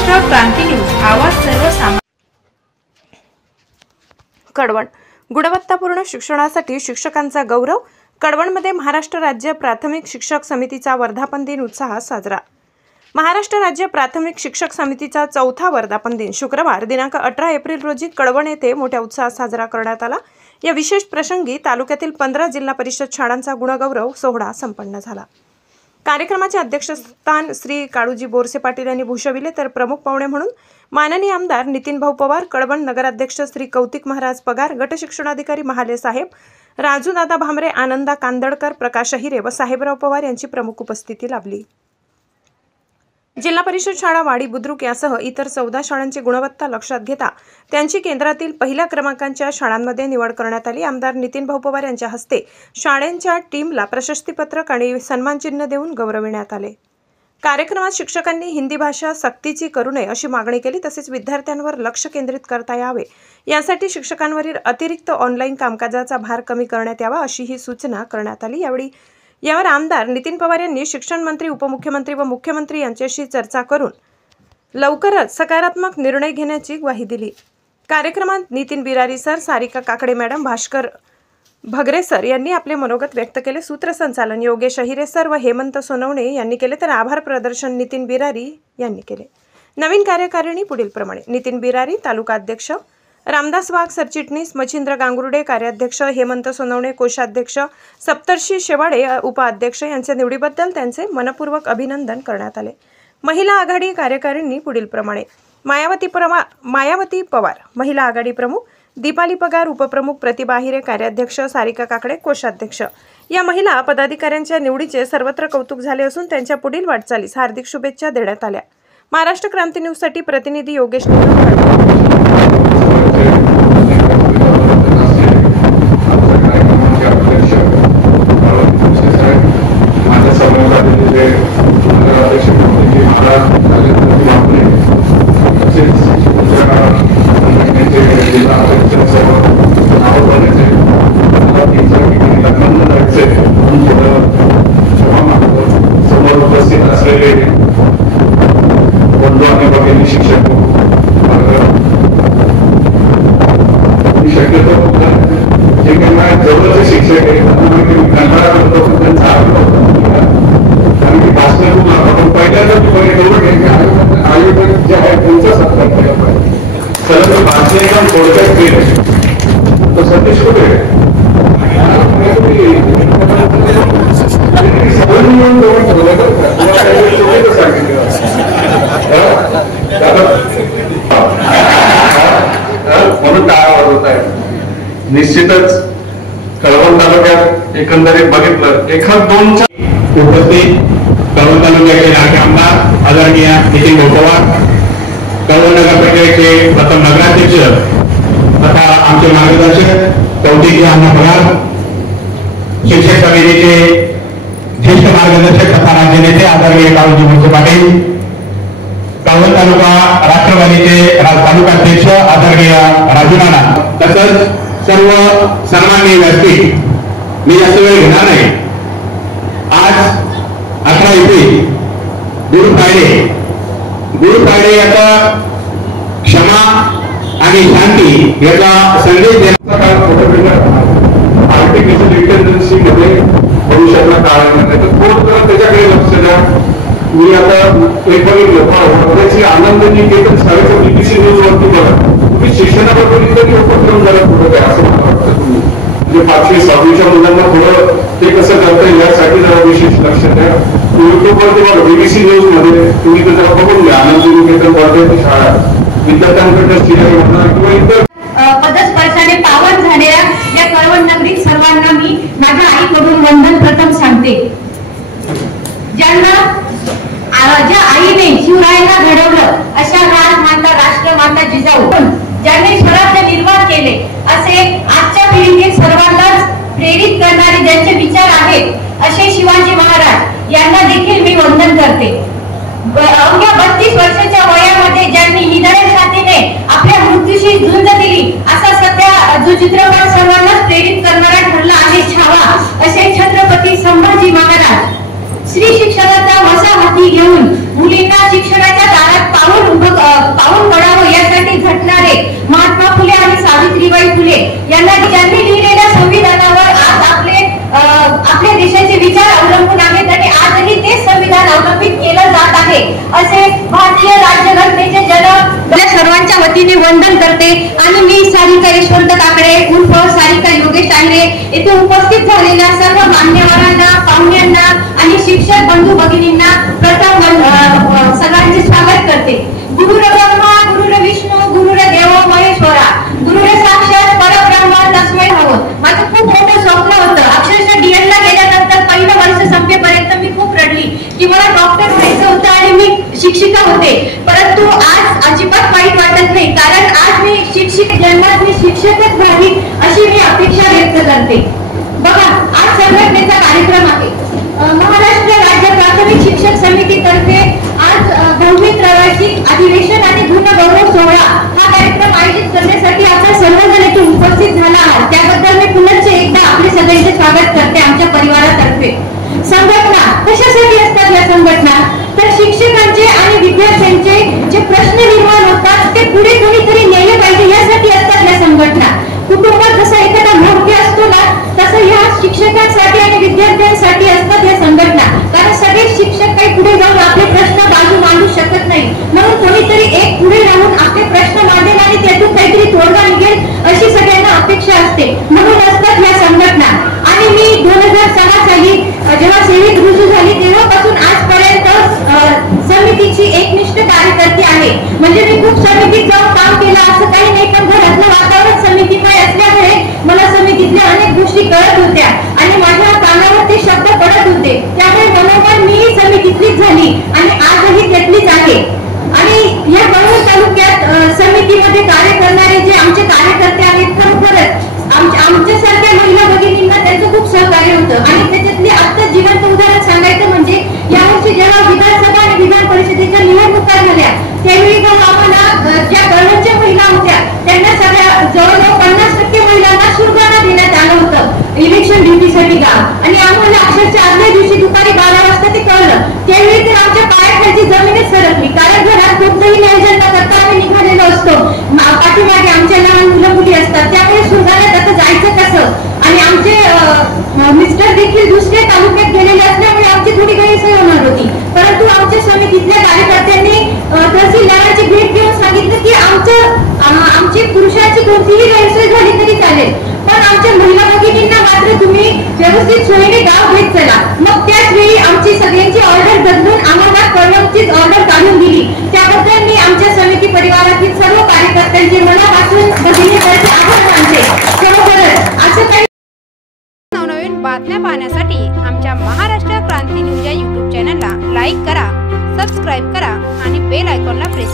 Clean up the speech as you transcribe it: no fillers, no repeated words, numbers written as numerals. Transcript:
महाराष्ट्र क्रांती news आवाज सर्वसामान्य। कडवण गुणवत्तापूर्ण शिक्षणासाठी शिक्षकांचा गौरव। कडवणमध्ये महाराष्ट्र राज्य प्राथमिक शिक्षक समितीचा वर्धापन दिन उत्साहात साजरा। महाराष्ट्र राज्य प्राथमिक शिक्षक समितीचा 4था वर्धापन दिन शुक्रवार दिनांक 18 एप्रिल रोजी कडवण येथे मोठ्या उत्साहात साजरा करण्यात आला। या विशेष प्रसंगी तालुक्यातील 15 जिल्हा परिषद शाळांचा गुणगौरव सोहळा संपन्न झाला। कार्यक्रमाचे अध्यक्षस्थान श्री काळूजी बोरसे पाटील यांनी भूषविले, तर प्रमुख पाहुणे म्हणून माननीय आमदार नितीन भाऊ पवार, कडवण नगराध्यक्ष श्री कौतिक महाराज पगार, गट शिक्षणाधिकारी महाले साहेब, राजू दादा भामरे, आनंदा कांदळकर, प्रकाश हिरे व साहेबराव पवार यांची प्रमुख उपस्थिती लाभली। जिल्हा परिषद शाळा वाडी बुद्रुक यासह इतर 14 शाळांची गुणवत्ता लक्षात घेता त्यांची केंद्रातील पहिल्या क्रमांकाच्या शाळांमध्ये निवड करण्यात आली। आमदार नितीन भाऊ पवार यांच्या हस्ते शाळांच्या टीमला प्रशस्तीपत्रक आणि सन्मानचिन्ह देऊन गौरविण्यात आले। कार्यक्रमात शिक्षकांनी हिंदी भाषा सक्तीची करू नये अशी मागणी केली, तसेच विद्यार्थ्यांवर लक्ष केंद्रित करता यावे यासाठी शिक्षकांवरील अतिरिक्त ऑनलाईन कामकाजाचा भार कमी करण्यात यावा अशीही सूचना करण्यात आली। यावर आमदार नितीन पवार यांनी शिक्षण मंत्री, उपमुख्यमंत्री व मुख्यमंत्री यांच्याशी चर्चा करून लवकरच सकारात्मक निर्णय घेण्याची ग्वाही दिली। कार्यक्रमात Nitin Birari sir, Sarika Kakade madam, Bhaskar Bhagare sir यांनी आपले मनोगत व्यक्त केले। सूत्रसंचालन योगेश अहिरे सर व हेमंत सोनवणे यांनी केले, तर आभार प्रदर्शन नितीन बिरारी यांनी केले। नवीन कार्यकारिणी पुढील प्रमाणे: नितीन बिरारी तालुका अध्यक्ष, रामदास वाघ सरचिटणीस, मच्छिंद्र गांगुर्डे कार्याध्यक्ष, हेमंत सोनवणे कोषाध्यक्ष, सप्तर्षी शेवाडे उपाध्यक्ष यांच्या निवडीबद्दल त्यांचे मनपूर्वक अभिनंदन करण्यात आले। महिला आघाडी कार्यकारिणी पुढील प्रमाणे: मायावती पवार महिला आघाडी प्रमुख, दीपाली पगार उपप्रमुख, प्रतिभा हिरे कार्याध्यक्ष, सारिका काकडे कोषाध्यक्ष। या महिला पदाधिकाऱ्यांच्या निवडीचे सर्वत्र कौतुक झाले असून त्यांच्या पुढील वाटचालीस हार्दिक शुभेच्छा देण्यात आल्या। महाराष्ट्र क्रांती न्यूज साठी प्रतिनिधी योगेश निश्चितच कळवण तालुक्यात एकंदरीत बघितलं 1-2 उपस्थित कळवण तालुक्याचे लाडके आमदार आदरणीय नितीन भाऊ पवार, कळवण नगरपालिकेचे प्रथम नगराध्यक्ष तथा आमचे मार्गदर्शक कौतिक अण्णा पगार, शिक्षक समितीचे ज्येष्ठ मार्गदर्शक तथा राज्य नेते आदरणीय काळूजी बोरसे पाटील, कळवण तालुका राष्ट्रवादीचे तालुकाध्यक्ष आदरणीय राजू दादा, तसंच सर्व सन्माननीय व्यासपीठ। मी जास्त वेळ घेणार नाही। आज 18 एप्रिल गुरु फ्रायडे याचा क्षमा आणि शांती याचा संदेश देण्याचा आर्टिफिशियल इंटेलिजन्सी मध्ये भविष्यातला काळ आहे, तर थोडं त्याच्याकडे लक्ष द्या। मी आता एक बघितलं आनंदची केतन शाळेचं BBC न्यूज वरती बघा, तुम्ही शिक्षणाबरोबर इतरही उपक्रम जरा थोडं काय असं मला वाटतं। तुम्ही म्हणजे 5वी 6वीच्या मुलांना थोडं ते कसं करता येईल यासाठी जरा विशेष लक्ष द्या। युट्यूबवरती बघा, BBC न्यूज मध्ये तुम्ही ते जरा बघून घ्या। आनंद केतन पडते शाळा विद्यार्थ्यांकडे किंवा इतर पदस्पर्शाने पावन झालेल्या या कळवण नगरीत सर्वांना मी माझ्या आईकडून वंदन प्रथम सांगते। ज्या आईने शिवरायांना घडवलं अशा राजमाता राष्ट्रमाता जिजाऊ, ज्यांनी स्वराज्य निर्माण केले असे आजच्या पिढीतील सर्वांनाच प्रेरित करणारे ज्यांचे विचार आहेत असे शिवाजी महाराज यांना देखील मी वंदन करते। अवघ्या 32 वर्षाच्या वयामध्ये ज्यांनी हृदयाने आपल्या मृत्यूशी झुंज दिली असा सध्या जो चित्रपट सर्वांना प्रेरित करणारा ठरला आहे छावा, असे छत्रपती संभाजी महाराज श्री शिक्षणाचा वसा हाती घेऊन मुलींना शिक्षणाच्या दारात पाऊल उभं यांना ज्यांनी लिहिलेल्या संविधानावर आज आपल्या देशाचे विचार अवलंबून आहेत आणि आजही ते संविधान अवलंबित केलं जात आहे असे भारतीय राज्यघटनेचे जनक सर्वांच्या वतीने वंदन करते। आणि मी सारिका यशवंत काकडे उर्फ सारिका योगेश आहिरे येथे उपस्थित झालेल्या सर्व मान्यवरांना, पाहुण्यांना आणि शिक्षक बंधू भगिनींना प्रथम सगळ्यांचे स्वागत करते। गुरुर्ब्रह्मा गुरुर्विष्णू गुरुर्देव महेश्वरा गुरुर साक्षात परब्रह्म तस्मै नमः। माझं खूप मोठं स्वप्न होतं, अक्षरशः डीएड ला गेल्यानंतर पहिलं वर्ष संपेपर्यंत मी खूप रडली की मला डॉक्टर व्हायचं होतं आणि मी शिक्षिका होते, परंतु आज अजिबात वाईट वाटत नाही, कारण आज मी शिक्षिक जन्मात मी शिक्षकच व्हावी अशी मी अपेक्षा व्यक्त करते। बघा, आज संघटनेचा कार्यक्रम आहे। महाराष्ट्र राज्य प्राथमिक शिक्षक समितीतर्फे आज 10वी त्रैवार्षिक अधिवेशन आणि गुणगौरव सोहळा हा कार्यक्रम आयोजित करण्यासाठी आपण सर्वजण येथे उपस्थित झाला आहात, त्याबद्दल मी पुनश्च एकदा आपले सगळ्यांचे स्वागत करते आमच्या परिवारातर्फे। संघटना कशासाठी असतात? या संघटना तर शिक्षकांचे आणि विद्यार्थ्यांचे जे प्रश्न निर्माण होतात ते पुढे कोणीतरी नेले पाहिजे यासाठी असतात या संघटना। कुटुंबात जसा एखादा मोठे असतो ना, तसं ह्या शिक्षकांसाठी आणि विद्यार्थ्यांसाठी असतात या संघटना, कारण सगळे शिक्षक काही पुढे जाऊन आपले प्रश्न बाजू मांडू शकत नाही, म्हणून कोणीतरी एक पुढे राहून आपले प्रश्न मांडेल आणि त्यातून काहीतरी तोडगा निघेल अशी सगळ्यांना अपेक्षा असते, म्हणून असतात या संघटना। आणि मी 2006 साली जेव्हा सेवेत रुजू झाली तेव्हापासून आजपर्यंत समितीची एकनिष्ठ कार्यकर्ती आहे। म्हणजे मी खूप समितीत जाऊन काम केलं असं काही नाही, पण घरातलं वातावरण समितीमय असल्यामुळे मला समितीतल्या अनेक गोष्टी कळत होत्या आणि माझ्या कानावर ते शब्द पडत होते, त्यामुळे मनोमन मी समितीतलीच झाली आणि आजही त्यातलीच आहे। आणि या कळवण तालुक्यात समितीमध्ये कार्य करणारे जे आमचे कार्यकर्ते आहेत, खरोखरच आमच्यासारख्या महिला भगिनींना त्यांचं खूप सहकार्य होतं। आणि त्याच्यातले आता जिवंत उदाहरण सांगायचं म्हणजे यावर्षी जेव्हा विधानसभा आणि विधान परिषदेच्या निवडणुका झाल्या त्यावेळी आम्हाला ज्या कळवणच्या महिला होत्या त्यांना सगळ्या जवळजवळ 50% महिलांना सुरगाणा देण्यात आलं होतं इलेक्शन ड्युटीसाठी गाव, आणि आम्हाला अक्षरशः आदल्या दिवशी दुपारी 12 वाजता ते कळलं। त्यावेळी तर आमच्या पायाखालची जमीनच सरकली, कारण घरात कोणतंही नियोजन न करता आम्ही निघालेलो असतो, पाठीमागे आमच्या लहान मुलं मुली असतात, त्यामुळे सुरगाण्यात आता जायचं कसं। आणि आमचे मिस्टर देखील दुसऱ्या तालुक्यात गेलेले असल्यामुळे आमची थोडी गैरसोय होणार होती, परंतु आमच्या समितीतल्या कार्यकर्त्यांनी तहसीलदाराची भेट घेऊन सांगितलं की आमची पुरुषाची कोणतीही गैरसोय झाली तरी चालेल, पण आमच्या महिला भगिनींना मात्र तुम्ही व्यवस्थित सोयीने गाव घेत चला। मग त्याच वेळी आमची सगळ्यांची ऑर्डर बदलून आम्हाला कळवणचीच ऑर्डर काढून दिली, त्याबद्दल मी आमच्या समिती परिवारातील सर्व कार्यकर्त्यांचे मनापासून भगिनींचे आभार मानते। खरोखरच असं काही नवनवीन बातम्या पाहण्यासाठी आमच्या महाराष्ट्र क्रांती न्यूज या YouTube चॅनलला लाईक करा, सबस्क्राईब करा आणि बेल आयकॉनला प्रेस